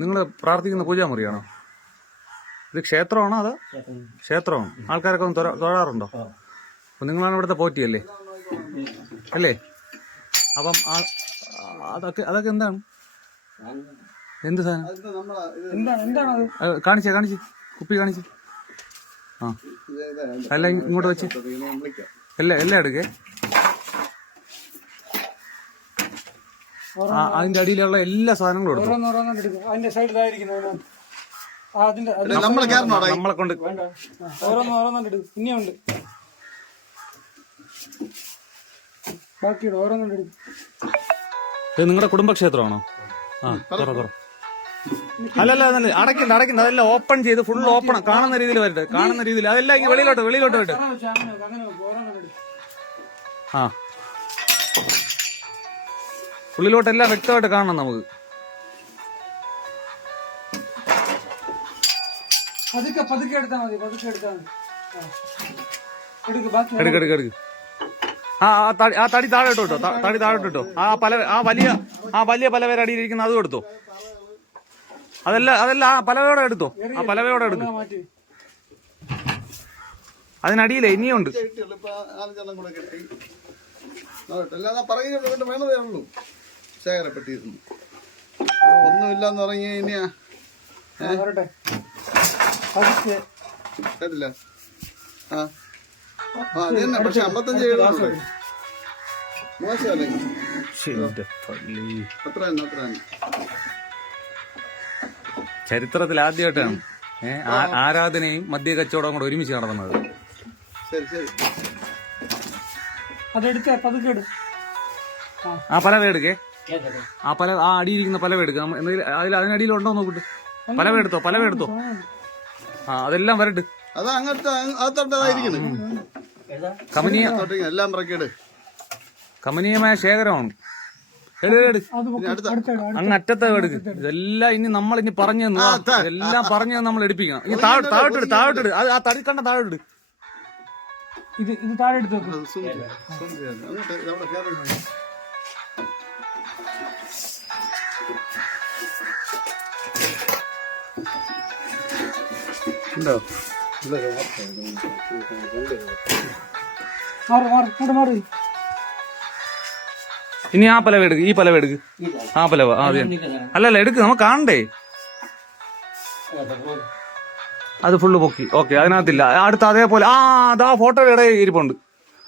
നിങ്ങൾ പ്രാർത്ഥിക്കുന്ന പൂജാമുറിയാണോ? ഇത് ക്ഷേത്രമാണോ അതോ? ക്ഷേത്രമാണ്. ആൾക്കാരൊക്കെ ഒന്ന് തൊഴാറുണ്ടോ? അപ്പം നിങ്ങളാണ് ഇവിടുത്തെ പോറ്റിയല്ലേ അല്ലേ? അപ്പം അതൊക്കെ എന്താണ്? എന്ത് സാധനം? കാണിച്ചേ കുപ്പി കാണിച്ച്. ആ എല്ലാം ഇങ്ങോട്ട് വെച്ച് എല്ലാം എടുക്കേ. അതിന്റെ അടിയിലുള്ള എല്ലാ സാധനങ്ങളും എടുക്കും. നമ്മളെ കൊണ്ട് ഇനിയുണ്ട് ബാക്കിയുടെ ഓരോന്നും എടുക്കും. ഇത് നിങ്ങളുടെ കുടുംബക്ഷേത്രമാണോ? ആ തുറ അല്ലല്ല അടയ്ക്കണ്ട അതെല്ലാം ഓപ്പൺ ചെയ്ത് ഫുൾ ഓപ്പൺ കാണുന്ന രീതിയിൽ വരട്ടെ. കാണുന്ന രീതിയിൽ അതെല്ലാം ഇങ്ങനെ വെളിയിലോട്ട് വരട്ടെ. ആ ഉള്ളിലോട്ടെല്ലാം വ്യക്തമായിട്ട് കാണണം നമുക്ക്. പതുക്കെ എടുത്താൽ മതി. എടുക്ക്. ആ തടി താഴെ ഇട്ടോ. തടി താഴെ ഇട്ടോ. ആ വലിയ പലവേര അടിയിലിരിക്കുന്ന അതും എടുത്തോ. അതെല്ലാം ആ പലവയോടെ എടുത്തോ. ആ പലവയോടെ എടുക്കും. അതിനടിയിലേ ഇനിയുണ്ട്. ഒന്നുമില്ലെന്ന് പറഞ്ഞ ഇനിയാ കേട്ടില്ല. അത് തന്നെ. പക്ഷെ 55 മോശമല്ലേ? അത്ര ചരിത്രത്തിൽ ആദ്യമായിട്ടാണ് ആരാധനയും മദ്യ കച്ചവടവും കൂടെ ഒരുമിച്ച് നടന്നത്. ആ പലവ എടുക്കേ. ആ അടിയിരിക്കുന്ന പലവ എടുക്കുക. അതിനടിയിലുണ്ടോ നോക്കിട്ട് പലവ എടുത്തോ. ആ അതെല്ലാം വരട്ട്. അത് അങ്ങനത്തെ കമനീയമായ ശേഖരമാണ്. അങ്ങ് അറ്റത്തെ എടുക്ക്. ഇതെല്ലാം ഇനി നമ്മൾ ഇനി പറഞ്ഞു എല്ലാം പറഞ്ഞു നമ്മൾ എടുപ്പിക്കണം. ഇനി താഴോട്ടിട്. ആ തടി കണ്ട താഴോട്ടിട്. ഇത് താഴെ എടുത്തു. ഉണ്ടോ? മാറി. ഇനി ആ പലവ എടുക്ക്. ഈ പലവ എടുക്ക്. ആ പലവ അല്ലല്ല എടുക്ക്. നമുക്ക് കാണണ്ടേ. അത് ഫുള്ള് പൊക്കി. ഓക്കെ അതിനകത്തില്ല. അടുത്ത അതേപോലെ അതാ ഫോട്ടോയുടെ ഇടയിൽ ഇരിപ്പുണ്ട്.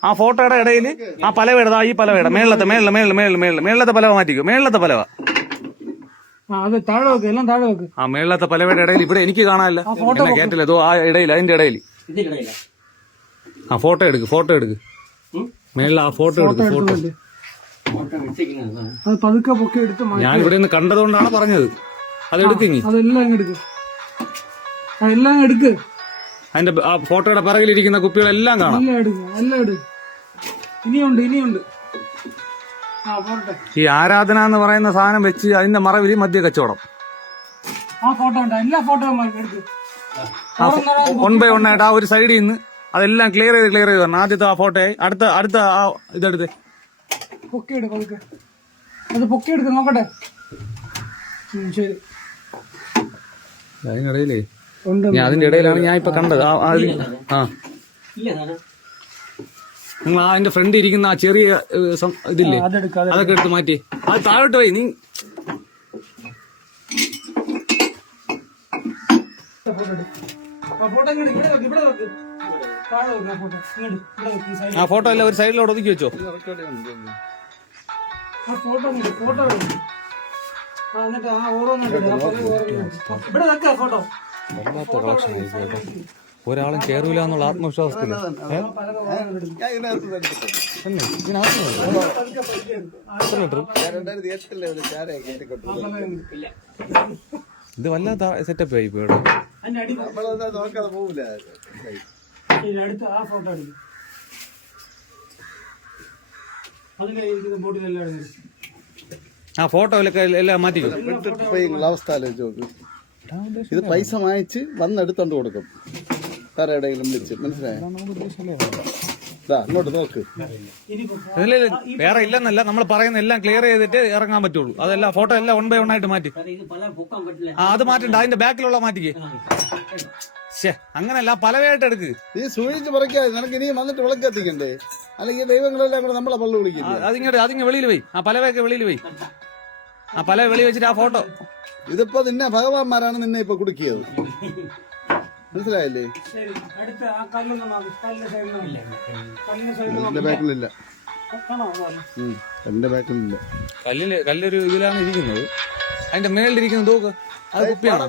ആ ഫോട്ടോയുടെ ഇടയിൽ ആ പലവ ഇടതാ. ഈ പലവ ഇട മേളത്തെ പലവ മാറ്റിക്കോ. മേളത്തെ പലവ ആ മേളത്തെ പലവയുടെ ഇടയിൽ ഇവിടെ എനിക്ക് കാണാനില്ല. കേട്ടില്ല. ആ ഇടയിൽ അതിന്റെ ഇടയിൽ ആ ഫോട്ടോ എടുക്ക്. മേളിൽ ആ ഫോട്ടോ എടുക്ക്. ഞാൻ ഇവിടെ നിന്ന് കണ്ടതുകൊണ്ടാണ് പറഞ്ഞത്. അതെടുക്കിങ്ങി. അതെല്ലാം എടുക്ക്. അതിന്റെ ആ ഫോട്ടോയുടെ പിറകിലിരിക്കുന്ന കുപ്പികളെല്ലാം കാണാം. ഇനിയുണ്ട്. ഈ ആരാധന എന്ന് പറയുന്ന സാധനം വെച്ച് അതിന്റെ മറവിൽ മദ്യ കച്ചവടം. വൺ ബൈ വൺ ആയിട്ട് ആ ഒരു സൈഡിൽ നിന്ന് അതെല്ലാം ക്ലിയർ ചെയ്ത് തരണം. ആദ്യത്തെ ആ ഫോട്ടോയായി അടുത്ത ആ ഇതെടുത്ത് പൊക്കിയെടുക്ക നോക്കട്ടെ. ശരി. അതിനിടയിലേ അതിന്റെ ഇടയിലാണ് ഞാൻ ഇപ്പൊ കണ്ടത്. നിങ്ങൾ അതിന്റെ ഫ്രണ്ട് ഇരിക്കുന്ന ആ ചെറിയ ഇതില്ലേ അതൊക്കെ എടുത്ത് മാറ്റി. അത് താഴോട്ട് പോയി. നീ ആ ഫോട്ടോ എല്ലാം ഒരു സൈഡിലോട്ട് ഒതുക്കി വെച്ചോ. വല്ലാത്ത കളക്ഷൻ ഒരാളും കേറൂല എന്നുള്ള ആത്മവിശ്വാസത്തിൽ ഇത് വല്ലാത്ത സെറ്റപ്പ് ആയി പോയി. ആ ഫോട്ടോയിലൊക്കെ എല്ലാം മാറ്റിക്കും. അവസ്ഥ ആലോചിച്ച് നോക്ക്. ഇത് പൈസ വാങ്ങിച്ച് വന്നെടുത്തോണ്ട് കൊടുക്കും. വേറെ എവിടെയെങ്കിലും വിളിച്ച്. മനസ്സിലായോ? ഇതാ ഇങ്ങോട്ട് നോക്ക്. ഇല്ല, വേറെ ഇല്ലെന്നല്ല, നമ്മൾ പറയുന്ന എല്ലാം ക്ലിയർ ചെയ്തിട്ട് ഇറങ്ങാൻ പറ്റുള്ളൂ. അതെല്ലാം ഫോട്ടോ എല്ലാം 1 by 1 ആയിട്ട് മാറ്റി. അത് മാറ്റണ്ട, അതിന്റെ ബാക്കിലുള്ള മാറ്റിക്ക്. ശേ, അങ്ങനല്ല, പലവയായിട്ട് എടുക്ക്. ഈ സൂചിച്ച് പറിക്കാതെ നിനക്ക് ഇനിയും വന്നിട്ട് വിളക്കെത്തിക്കണ്ടേ? അല്ലെങ്കിൽ ദൈവങ്ങളെല്ലാം കൂടെ നമ്മളെ പള്ളു വിളിക്കില്ലേ? അതിങ്ങ് വെളിയിൽ പോയി. ആ പലവയൊക്കെ വെളിയിൽ പോയി. ആ പല വെളി വെച്ചിട്ട് ആ ഫോട്ടോ. ഇതിപ്പോ നിന്നെ ഭഗവാന്മാരാണ് നിന്നെ ഇപ്പൊ കുടുക്കിയത്, മനസ്സിലായില്ലേ? ശരി, അടുത്ത ആ കല്ലൊന്നും മാറി. കല്ലിന്റെ സൈഡിൽ എന്റെ ബാക്കിലില്ല, കാണാം അതാണ്. എന്റെ ബാക്കിലില്ല. കല്ലൊരു ഇതിലാണ് ഇരിക്കുന്നത്. അതിന്റെ മേളിലിരിക്കുന്നത് നോക്ക്, അത് കുപ്പിയാണോ?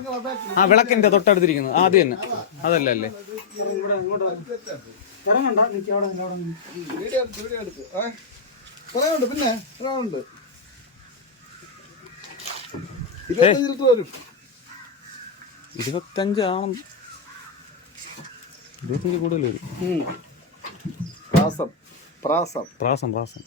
ആ വിളക്കിന്റെ തൊട്ടടുത്തിരിക്കുന്നത് ആദ്യം തന്നെ, അതല്ല അല്ലേ? ഇറങ്ങണ്ട, നിക്ക് അവിടെ നിന്ന്, അവിടെ നിന്ന്. വീഡിയോ എടുത്ത് പറയാനുണ്ട്, പിന്നെ പറയാനുണ്ട്. 25 ലിറ്റർ വരും. 25 ആണം, 25 കൂടുതൽ വരും. പ്രാസം പ്രാസം പ്രാസം പ്രാസം